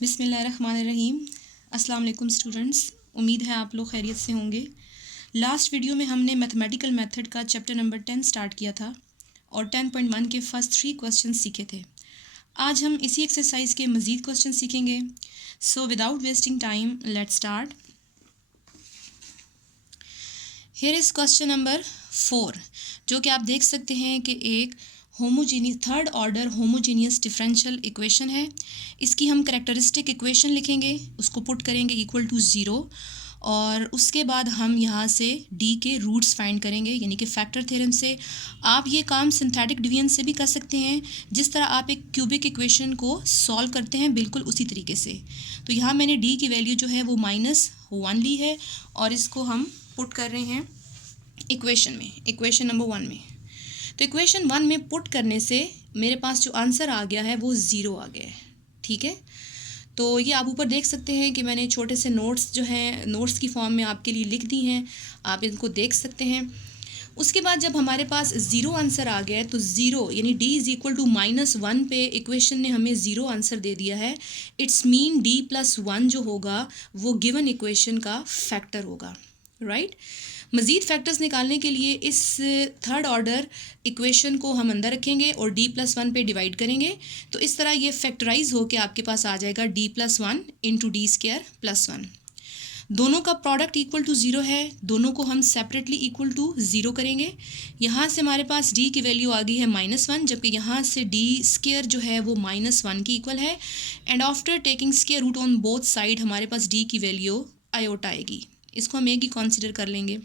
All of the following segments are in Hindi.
बिस्मिल्लाहिर्रहमानिर्रहीम। अस्सलाम वालेकुम स्टूडेंट्स, उम्मीद है आप लोग खैरियत से होंगे। लास्ट वीडियो में हमने मैथमेटिकल मेथड का चैप्टर नंबर 10 स्टार्ट किया था और 10.1 के फर्स्ट 3 क्वेश्चन सीखे थे। आज हम इसी एक्सरसाइज के मज़ीद क्वेश्चन सीखेंगे। So without wasting time let's start. Here is question number 4, जो कि आप देख सकते हैं कि एक homogeneous third order homogeneous differential equation है। इसकी हम करेक्टरिस्टिक इक्वेशन लिखेंगे, उसको पुट करेंगे इक्वल टू 0 और उसके बाद हम यहाँ से d के रूट्स फाइंड करेंगे, यानी कि फैक्टर थ्योरम से। आप ये काम सिंथेटिक डिवीजन से भी कर सकते हैं, जिस तरह आप एक क्यूबिक इक्वेशन को सॉल्व करते हैं बिल्कुल उसी तरीके से। तो यहाँ मैंने d की वैल्यू जो है वो -1 ली है और इसको हम पुट कर रहे हैं इक्वेशन में, इक्वेशन नंबर 1 में। तो इक्वेशन 1 में पुट करने से मेरे पास जो आंसर आ गया है वो 0 आ गया है। ठीक है, तो ये आप ऊपर देख सकते हैं कि मैंने छोटे से नोट्स जो हैं नोट्स की फॉर्म में आपके लिए लिख दी हैं, आप इनको देख सकते हैं। उसके बाद जब हमारे पास 0 आंसर आ गया है तो 0 यानी d इज़ इक्वल टू -1 पे इक्वेशन ने हमें 0 आंसर दे दिया है। इट्स मीन d+1 जो होगा वो गिवन इक्वेशन का फैक्टर होगा, राइट। मज़ीद फैक्टर्स निकालने के लिए इस थर्ड ऑर्डर इक्वेशन को हम अंदर रखेंगे और d+1 पे डिवाइड करेंगे। तो इस तरह ये फैक्टराइज होकर आपके पास आ जाएगा d+1 इंटू d²+1। दोनों का प्रोडक्ट इक्वल टू 0 है, दोनों को हम सेपरेटली इक्वल टू 0 करेंगे। यहाँ से हमारे पास d की वैल्यू आ गई है -1, जबकि यहाँ से d² जो है वो -1 की इक्वल है। And after taking square root on both side हमारे पास d की वैल्यू आयोटा आएगी, इसको हम एक ही कंसीडर कर लेंगे।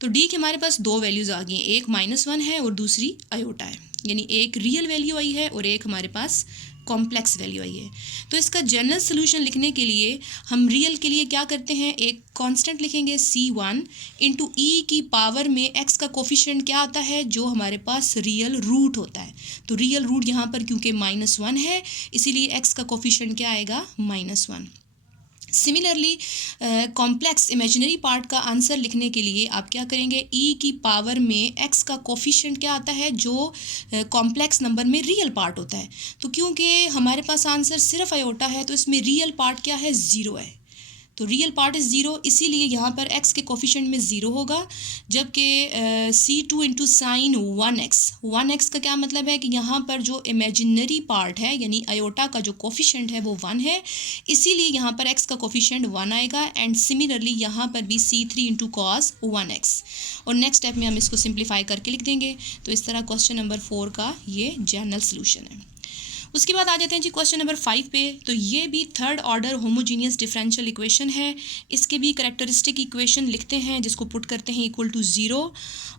तो d के हमारे पास दो वैल्यूज़ आ गई हैं, एक -1 है और दूसरी आयोटा है, यानी एक रियल वैल्यू आई है और एक हमारे पास कॉम्प्लेक्स वैल्यू आई है। तो इसका जनरल सोल्यूशन लिखने के लिए हम रियल के लिए क्या करते हैं, एक कांस्टेंट लिखेंगे c1 इंटू ई की पावर में x का कोफिशिएंट क्या आता है, जो हमारे पास रियल रूट होता है। तो रियल रूट यहाँ पर क्योंकि -1 है इसीलिए x का कोफिशिएंट क्या आएगा, -1। सिमिलरली कॉम्प्लेक्स इमेजिनरी पार्ट का आंसर लिखने के लिए आप क्या करेंगे, e की पावर में x का कोफिशिएंट क्या आता है, जो कॉम्प्लेक्स नंबर में रियल पार्ट होता है। तो क्योंकि हमारे पास आंसर सिर्फ आयोटा है तो इसमें रियल पार्ट क्या है, 0 है। तो रियल पार्ट इज़ 0, इसीलिए यहाँ पर x के कोफिशिएंट में 0 होगा। जबकि c2 इंटू साइन 1x का क्या मतलब है कि यहाँ पर जो इमेजिनरी पार्ट है यानी आयोटा का जो कोफिशिएंट है वो 1 है, इसीलिए यहाँ पर x का कोफिशिएंट 1 आएगा। एंड सिमिलरली यहाँ पर भी c3 इंटू कॉस 1x, और नेक्स्ट स्टेप में हम इसको सिंप्लीफाई करके लिख देंगे। तो इस तरह क्वेश्चन नंबर 4 का ये जनरल सोल्यूशन है। उसके बाद आ जाते हैं जी क्वेश्चन नंबर 5 पे। तो ये भी third order homogeneous differential equation है। इसके भी करेक्टरिस्टिक इक्वेशन लिखते हैं जिसको पुट करते हैं इक्वल टू 0,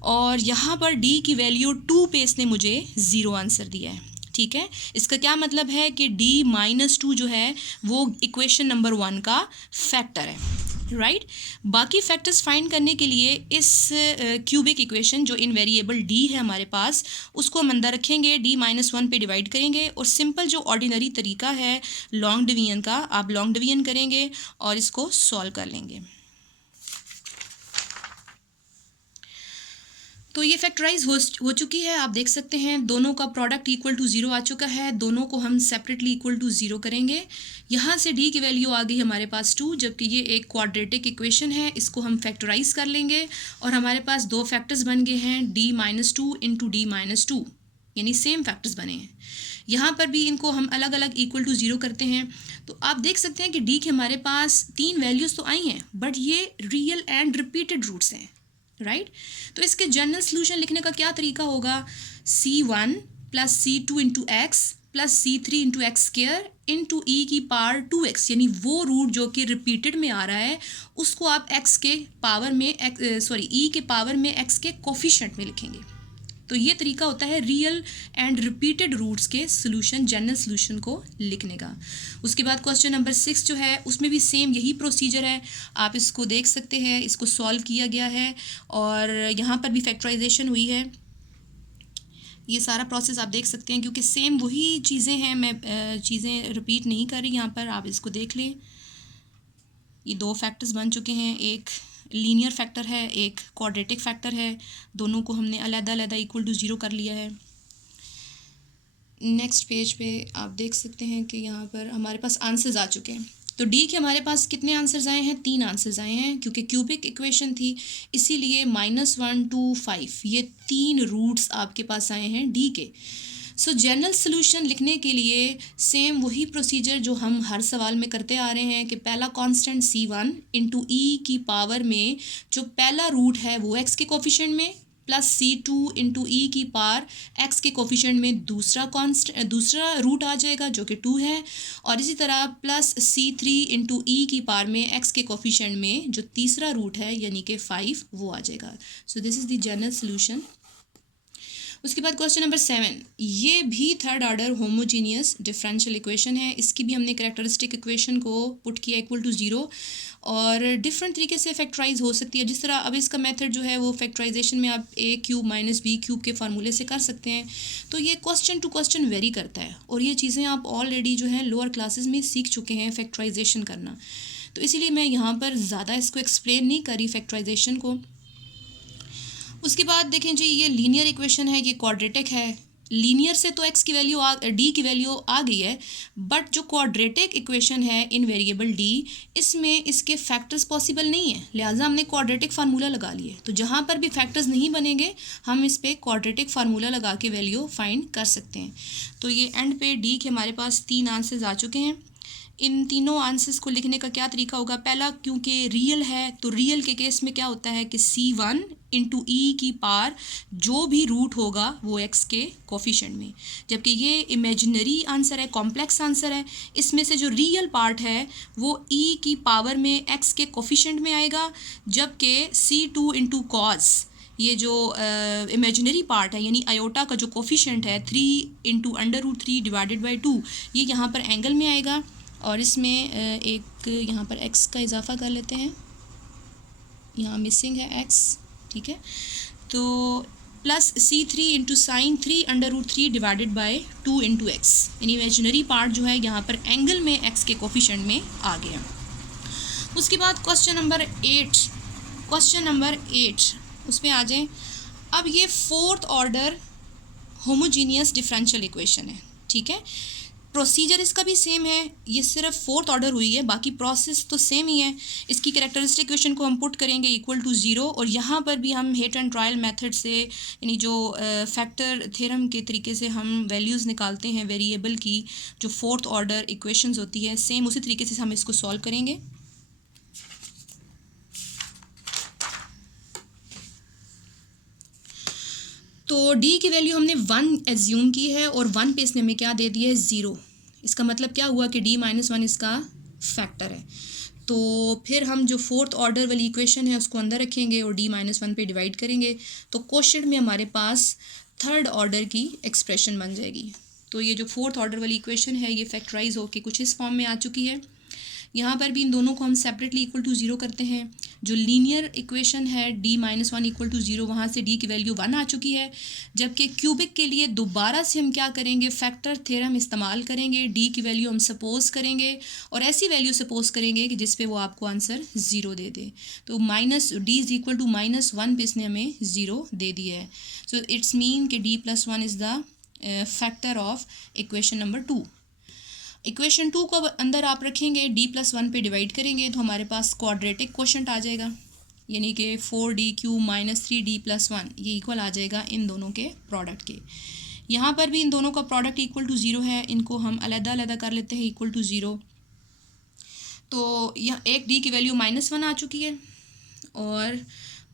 और यहाँ पर d की वैल्यू 2 पे इसने मुझे 0 आंसर दिया है। ठीक है, इसका क्या मतलब है कि d-2 जो है वो इक्वेशन नंबर 1 का फैक्टर है, राइट। बाकी फैक्टर्स फाइंड करने के लिए इस क्यूबिक इक्वेशन जो इन वेरिएबल d है हमारे पास, उसको हम अंदर रखेंगे, d-1 पे डिवाइड करेंगे और सिंपल जो ऑर्डिनरी तरीका है लॉन्ग डिवीजन का, आप लॉन्ग डिवीजन करेंगे और इसको सॉल्व कर लेंगे। तो ये फैक्टराइज हो चुकी है, आप देख सकते हैं दोनों का प्रोडक्ट इक्वल टू 0 आ चुका है। दोनों को हम सेपरेटली इक्वल टू 0 करेंगे। यहाँ से d की वैल्यू आ गई हमारे पास 2, जबकि ये एक क्वाड्रेटिक इक्वेशन है, इसको हम फैक्टराइज कर लेंगे और हमारे पास दो फैक्टर्स बन गए हैं, d-2 इंटू d-2, यानी सेम फैक्टर्स बने हैं। यहाँ पर भी इनको हम अलग अलग इक्वल टू 0 करते हैं। तो आप देख सकते हैं कि d के हमारे पास 3 वैल्यूज़ तो आई हैं, बट ये रियल एंड रिपीटेड रूट्स हैं, राइट। तो इसके जनरल सोल्यूशन लिखने का क्या तरीका होगा, c1 plus c2 into X plus c3 into x² into E की पावर 2x, यानी वो रूट जो कि रिपीटेड में आ रहा है उसको आप x के पावर में e के पावर में x के कोफिशिएंट में लिखेंगे। तो ये तरीका होता है रियल एंड रिपीटेड रूट्स के सोल्यूशन, जनरल सोल्यूशन को लिखने का। उसके बाद क्वेश्चन नंबर 6 जो है उसमें भी सेम यही प्रोसीजर है, आप इसको देख सकते हैं, इसको सॉल्व किया गया है और यहाँ पर भी फैक्टराइजेशन हुई है। ये सारा प्रोसेस आप देख सकते हैं क्योंकि सेम वही चीज़ें हैं, मैं चीज़ें रिपीट नहीं कर रही यहाँ पर, आप इसको देख लें। ये दो फैक्टर्स बन चुके हैं, एक लीनियर फैक्टर है, एक क्वाड्रेटिक फैक्टर है। दोनों को हमने अलग अलग इक्वल टू 0 कर लिया है। नेक्स्ट पेज पे आप देख सकते हैं कि यहाँ पर हमारे पास आंसर्स आ चुके हैं। तो डी के हमारे पास कितने आंसर्स आए हैं? 3 आंसर्स आए हैं, क्योंकि क्यूबिक इक्वेशन थी इसीलिए -1 to 5 ये 3 रूट्स आपके पास आए हैं डी के। सो जनरल सोल्यूशन लिखने के लिए सेम वही प्रोसीजर जो हम हर सवाल में करते आ रहे हैं कि पहला कांस्टेंट C1 इंटू ई की पावर में जो पहला रूट है वो x के कोफिशिएंट में, प्लस C2 इंटू ई की पावर x के कोफिशिएंट में दूसरा रूट आ जाएगा जो कि 2 है, और इसी तरह प्लस C3 इंटू ई की पावर में x के कोफिशिएंट में जो तीसरा रूट है यानी कि 5 वो आ जाएगा। So this is the general solution. उसके बाद क्वेश्चन नंबर 7, ये भी third order homogeneous differential equation है। इसकी भी हमने कैरेक्टरिस्टिक इक्वेशन को पुट किया इक्वल टू 0, और डिफरेंट तरीके से फैक्टराइज हो सकती है। जिस तरह अब इसका मेथड जो है वो फैक्टराइजेशन में आप a cube minus B cube के फार्मूले से कर सकते हैं। तो ये क्वेश्चन टू क्वेश्चन वेरी करता है, और ये चीज़ें आप ऑलरेडी जो है लोअर क्लासेस में सीख चुके हैं फैक्टराइजेशन करना, तो इसीलिए मैं यहाँ पर ज़्यादा इसको एक्सप्लेन नहीं करी फैक्टराइजेशन को। उसके बाद देखें जी, ये लीनियर इक्वेशन है, ये क्वाड्रेटिक है। लीनियर से तो x की वैल्यू d की वैल्यू आ गई है, बट जो क्वाड्रेटिक इक्वेशन है इन वेरिएबल d, इसमें इसके फैक्टर्स पॉसिबल नहीं है, लिहाजा हमने क्वाड्रेटिक फार्मूला लगा लिए। तो जहाँ पर भी फैक्टर्स नहीं बनेंगे हम इस पर क्वाड्रेटिक फार्मूला लगा के वैल्यू फाइंड कर सकते हैं। तो ये एंड पे d के हमारे पास 3 आंसर्स आ चुके हैं। इन तीनों आंसर्स को लिखने का क्या तरीका होगा? पहला, क्योंकि रियल है तो रियल के केस में क्या होता है कि C1 इंटू ई की पावर जो भी रूट होगा वो x के कोफिशिएंट में, जबकि ये इमेजिनरी आंसर है, कॉम्प्लेक्स आंसर है। इसमें से जो रियल पार्ट है वो e की पावर में x के कोफिशिएंट में आएगा, जबकि C2 इंटू कॉस ये जो इमेजिनरी पार्ट है यानी आयोटा का जो कोफिशिएंट है 3 इंटू √3 डिवाइडेड बाई 2 ये यहाँ पर एंगल में आएगा, और इसमें एक यहाँ पर x का इजाफा कर लेते हैं, यहाँ मिसिंग है x, ठीक है। तो plus C3 into sine 3 √3 divided by 2 into x, यानी इमेजिनरी पार्ट जो है यहाँ पर एंगल में x के कोफिशिएंट में आ गया। उसके बाद क्वेश्चन नंबर 8 उसमें आ जाएं। अब ये fourth order homogeneous differential equation है, ठीक है। प्रोसीजर इसका भी सेम है, ये सिर्फ फोर्थ ऑर्डर हुई है, बाकी प्रोसेस तो सेम ही है। इसकी कैरेक्टरिस्टिक इक्वेशन को हम पुट करेंगे इक्वल टू 0, और यहाँ पर भी हम हिट एंड ट्रायल मेथड से यानी जो फैक्टर थ्योरम के तरीके से हम वैल्यूज़ निकालते हैं वेरिएबल की, जो फोर्थ ऑर्डर इक्वेशंस होती है, सेम उसी तरीके से हम इसको सॉल्व करेंगे। तो d की वैल्यू हमने 1 एज्यूम की है, और 1 पे इसने हमें क्या दे दिया है? 0। इसका मतलब क्या हुआ कि d-1 इसका फैक्टर है। तो फिर हम जो फोर्थ ऑर्डर वाली इक्वेशन है उसको अंदर रखेंगे और d-1 पे डिवाइड करेंगे, तो क्वोशिएंट में हमारे पास थर्ड ऑर्डर की एक्सप्रेशन बन जाएगी। तो ये जो फोर्थ ऑर्डर वाली इक्वेशन है ये फैक्टराइज होकर कुछ इस फॉर्म में आ चुकी है। यहाँ पर भी इन दोनों को हम सेपरेटली इक्वल टू 0 करते हैं। जो लीनियर इक्वेशन है d-1 इक्वल टू 0, वहाँ से d की वैल्यू 1 आ चुकी है, जबकि क्यूबिक के लिए दोबारा से हम क्या करेंगे? फैक्टर थ्योरम इस्तेमाल करेंगे। d की वैल्यू हम सपोज करेंगे, और ऐसी वैल्यू सपोज करेंगे कि जिस पे वो आपको आंसर 0 दे दे। तो d इज़ इक्वल टू -1 पे इसने हमें 0 दे दिया है। सो इट्स मीन कि d+1 is the factor of equation number 2। Equation 2 को अंदर आप रखेंगे, d+1 पे डिवाइड करेंगे तो हमारे पास क्वाड्रेटिक क्वोशिएंट आ जाएगा, यानी कि 4d³ - 3d+1 ये इक्वल आ जाएगा इन दोनों के प्रोडक्ट के। यहाँ पर भी इन दोनों का प्रोडक्ट इक्वल टू 0 है, इनको हम अलग-अलग कर लेते हैं इक्वल टू 0। तो यह एक d की वैल्यू -1 आ चुकी है, और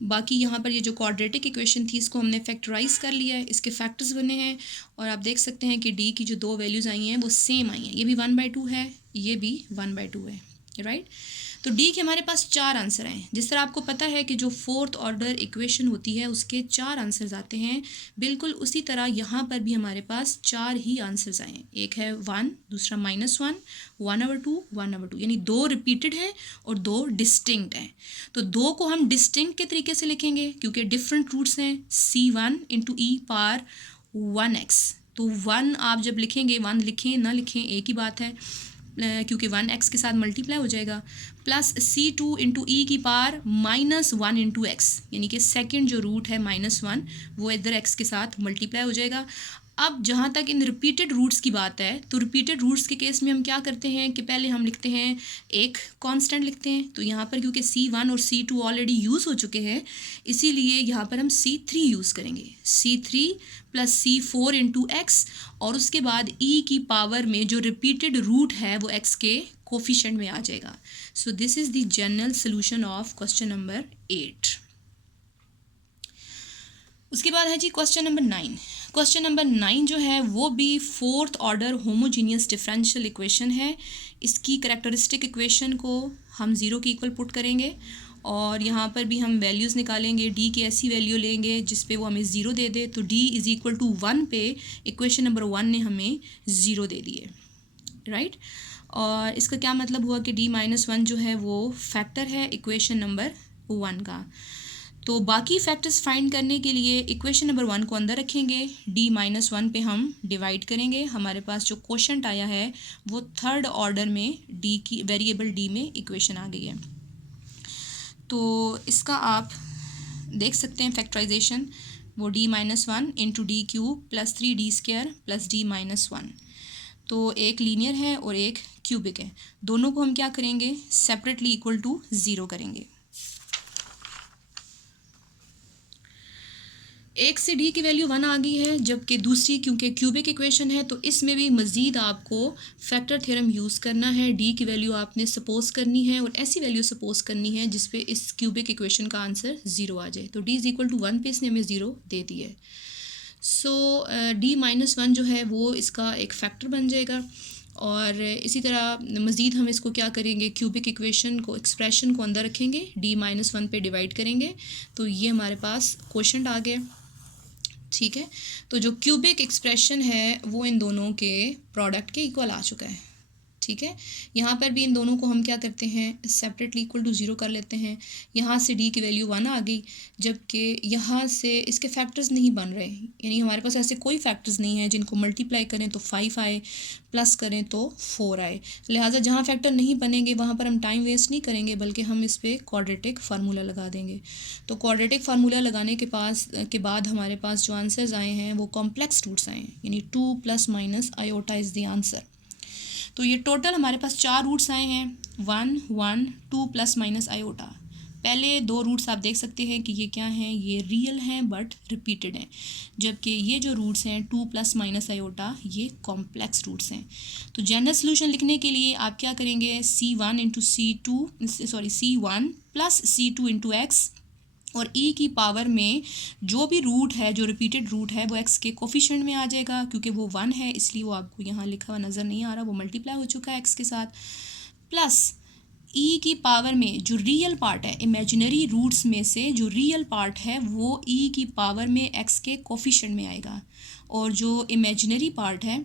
बाकी यहाँ पर ये जो क्वाड्रेटिक इक्वेशन थी इसको हमने फैक्टराइज कर लिया है, इसके फैक्टर्स बने हैं, और आप देख सकते हैं कि d की जो 2 वैल्यूज़ आई हैं वो सेम आई हैं। ये भी 1/2 है, ये भी 1/2 है, राइट। तो d के हमारे पास 4 आंसर हैं। जिस तरह आपको पता है कि जो फोर्थ ऑर्डर इक्वेशन होती है उसके 4 आंसर्स आते हैं, बिल्कुल उसी तरह यहाँ पर भी हमारे पास 4 ही आंसर्स आए हैं। एक है 1, दूसरा -1, 1/2, 1/2, यानी 2 रिपीटेड हैं और 2 डिस्टिंक्ट हैं। तो 2 को हम डिस्टिंक्ट के तरीके से लिखेंगे क्योंकि डिफरेंट रूट्स हैं। C1 इंटू ई पावर 1x, तो 1 आप जब लिखेंगे, 1 लिखें ना लिखें एक ही बात है, क्योंकि 1x के साथ मल्टीप्लाई हो जाएगा, प्लस C2 इंटू ई की पावर -1 इंटू एक्स, यानी कि सेकेंड जो रूट है -1 वो इधर x के साथ मल्टीप्लाई हो जाएगा। अब जहाँ तक इन रिपीटेड रूट्स की बात है, तो रिपीटेड रूट्स के केस में हम क्या करते हैं कि पहले हम लिखते हैं एक कांस्टेंट लिखते हैं। तो यहाँ पर क्योंकि C1 और C2 ऑलरेडी यूज़ हो चुके हैं, इसीलिए यहाँ पर हम C3 यूज़ करेंगे। C3 plus C4 into x, और उसके बाद e की पावर में जो रिपीटेड रूट है वो x के कोफिशिएंट में आ जाएगा। So this is the general solution of question number 8। उसके बाद है जी क्वेश्चन नंबर 9। क्वेश्चन नंबर 9 जो है वो भी fourth order homogeneous differential equation है। इसकी करेक्टरिस्टिक इक्वेशन को हम ज़ीरो के इक्वल पुट करेंगे और यहाँ पर भी हम वैल्यूज़ निकालेंगे। डी की ऐसी वैल्यू लेंगे जिस पे वो हमें ज़ीरो दे दे। तो डी इज़ इक्वल टू 1 पे इक्वेशन नंबर 1 ने हमें ज़ीरो दे दिए, राइट। और इसका क्या मतलब हुआ कि D-1 जो है वो फैक्टर है इक्वेशन नंबर 1 का। तो बाकी फैक्टर्स फाइंड करने के लिए इक्वेशन नंबर 1 को अंदर रखेंगे, D-1 पे हम डिवाइड करेंगे। हमारे पास जो क्वोशंट आया है वो थर्ड ऑर्डर में डी की वेरिएबल डी में इक्वेशन आ गई है। तो इसका आप देख सकते हैं फैक्टराइजेशन, वो D-1 into D cube plus 3D² plus D-1। तो एक लीनियर है और एक क्यूबिक है। दोनों को हम क्या करेंगे, सेपरेटली इक्वल टू ज़ीरो करेंगे। एक से डी की वैल्यू 1 आ गई है, जबकि दूसरी क्योंकि क्यूबिक इक्वेशन है तो इसमें भी मज़ीद आपको फैक्टर थ्योरम यूज़ करना है। डी की वैल्यू आपने सपोज करनी है और ऐसी वैल्यू सपोज करनी है जिस पे इस क्यूबिक इक्वेशन का आंसर ज़ीरो आ जाए। तो डी इज़ इक्वल टू 1 पे इसने हमें ज़ीरो दे दिया है। सो D-1 जो है वो इसका एक फैक्टर बन जाएगा। और इसी तरह मज़ीद हम इसको क्या करेंगे, क्यूबिक इक्वेशन को एक्सप्रेशन को अंदर रखेंगे, D-1 पे डिवाइड करेंगे। तो ये हमारे पास क्वोशंट आ गया, ठीक है। तो जो क्यूबिक एक्सप्रेशन है वो इन दोनों के प्रोडक्ट के इक्वल आ चुका है, ठीक है। यहाँ पर भी इन दोनों को हम क्या करते हैं, सेपरेटली इक्वल टू ज़ीरो कर लेते हैं। यहाँ से डी की वैल्यू 1 आ गई, जबकि यहाँ से इसके फैक्टर्स नहीं बन रहे, यानी हमारे पास ऐसे कोई फैक्टर्स नहीं है जिनको मल्टीप्लाई करें तो 5 आए, प्लस करें तो 4 आए। लिहाजा जहाँ फैक्टर नहीं बनेंगे वहाँ पर हम टाइम वेस्ट नहीं करेंगे, बल्कि हम इस पर क्वाड्रेटिक फार्मूला लगा देंगे। तो क्वाड्रेटिक फार्मूला लगाने के बाद हमारे पास जो आंसर्स आए हैं वो कॉम्प्लेक्स रूट्स आए हैं, यानी 2 + आयोटा इज़ द आंसर। तो ये टोटल हमारे पास 4 रूट्स आए हैं, 1 1 2 + आयोटा। पहले 2 रूट्स आप देख सकते हैं कि ये क्या हैं, ये रियल हैं बट रिपीटेड हैं, जबकि ये जो रूट्स हैं 2 + आयोटा ये कॉम्प्लेक्स रूट्स हैं। तो जनरल सोल्यूशन लिखने के लिए आप क्या करेंगे, C1 plus C2 into x, और e की पावर में जो भी रूट है, जो रिपीटेड रूट है वो x के कोफिशिएंट में आ जाएगा। क्योंकि वो 1 है इसलिए वो आपको यहाँ लिखा हुआ नज़र नहीं आ रहा, वो मल्टीप्लाई हो चुका है x के साथ। प्लस e की पावर में जो रियल पार्ट है, इमेजिनरी रूट्स में से जो रियल पार्ट है वो e की पावर में x के कोफिशिएंट में आएगा, और जो इमेजिनरी पार्ट है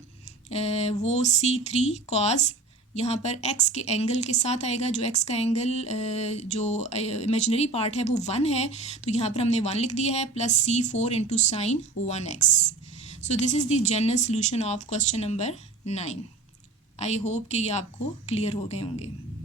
वो C3 cos यहाँ पर x के एंगल के साथ आएगा। जो x का एंगल जो इमेजिनरी पार्ट है वो 1 है, तो यहाँ पर हमने 1 लिख दिया है, plus C4 into sine 1x। So this is the general solution of question number 9। I hope कि ये आपको क्लियर हो गए होंगे।